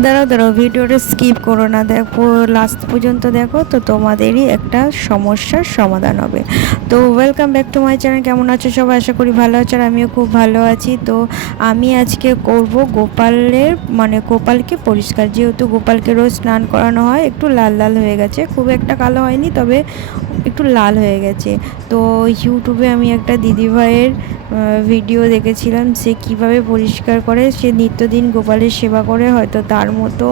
দাঁড়াও দাঁড়াও, ভিডিওটা স্কিপ করো না, দেখো লাস্ট পর্যন্ত দেখো, তো তোমাদেরই একটা সমস্যার সমাধান হবে। তো welcome back to my channel. কেমন আছো সবাই? আশা করি ভালো আছো, আর আমিও খুব ভালো আছি। তো আমি আজকে করব গোপালের গোপালকে পরিষ্কার। যেহেতু গোপালকে রোজ স্নান করানো হয়, একটু লাল লাল হয়ে গেছে, খুব একটা কালো হয়নি, তবে একটু লাল হয়ে গেছে। তো ইউটিউবে আমি একটা দিদিভাইয়ের ভিডিও দেখেছিলাম, সে কিভাবে পরিষ্কার করে। সে নিত্যদিন গোপালের সেবা করে, হয়তো তার মতো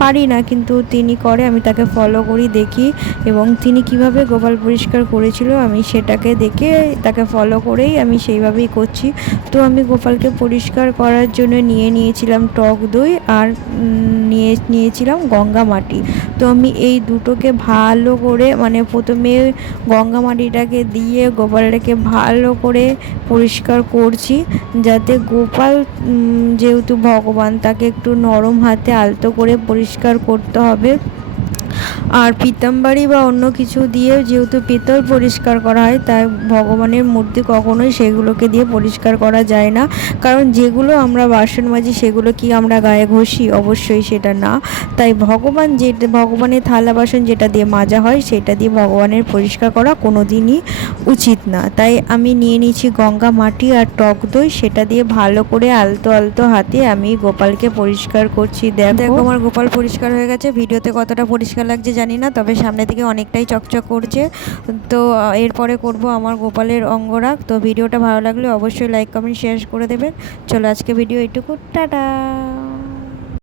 পারি না, কিন্তু তিনি করে, আমি তাকে ফলো করি, দেখি, এবং তিনি কিভাবে গোপাল পরিষ্কার করেছিল আমি সেটাকে দেখে তাকে ফলো করেই আমি সেইভাবেই করছি। তো আমি গোপালকে পরিষ্কার করার জন্য নিয়েছিলাম টক দই, আর নিয়েছিলাম গঙ্গা মাটি। তো আমি এই দুটোকে ভালো করে প্রথমে গঙ্গা মাটিটাকে দিয়ে গোপালটাকে ভালো করে পরিষ্কার করছি, যাতে গোপাল যেহেতু ভগবান, তাকে একটু নরম হাতে আলতো করে পরিষ্কার করতে হবে। আর পিতাম্বারি বা অন্য কিছু দিয়ে, যেহেতু পিতল পরিষ্কার করা হয়, তাই ভগবানের মূর্তি কখনোই সেগুলোকে দিয়ে পরিষ্কার করা যায় না। কারণ যেগুলো আমরা বাসন মাজি সেগুলো কি আমরা গায়ে ঘষি? অবশ্যই সেটা না। তাই ভগবানের থালা বাসন যেটা দিয়ে মাজা হয়, সেটা দিয়ে ভগবানের পরিষ্কার করা কোনো দিনই উচিত না। তাই আমি নিয়ে নিয়েছি গঙ্গা মাটি আর টক দই, সেটা দিয়ে ভালো করে আলতো আলতো হাতে আমি গোপালকে পরিষ্কার করছি। দেখো আমার গোপাল পরিষ্কার হয়ে গেছে। ভিডিওতে কতটা পরিষ্কার লাগছে জানি না, তবে সামনে থেকে অনেকটাই চকচক করছে। তো এরপরে করব আমার গোপালের অঙ্গরাগ। তো ভিডিওটা ভালো লাগলে অবশ্যই লাইক কমেন্ট শেয়ার করে দেবেন। চলো আজকে ভিডিও এইটুকু, টাটা।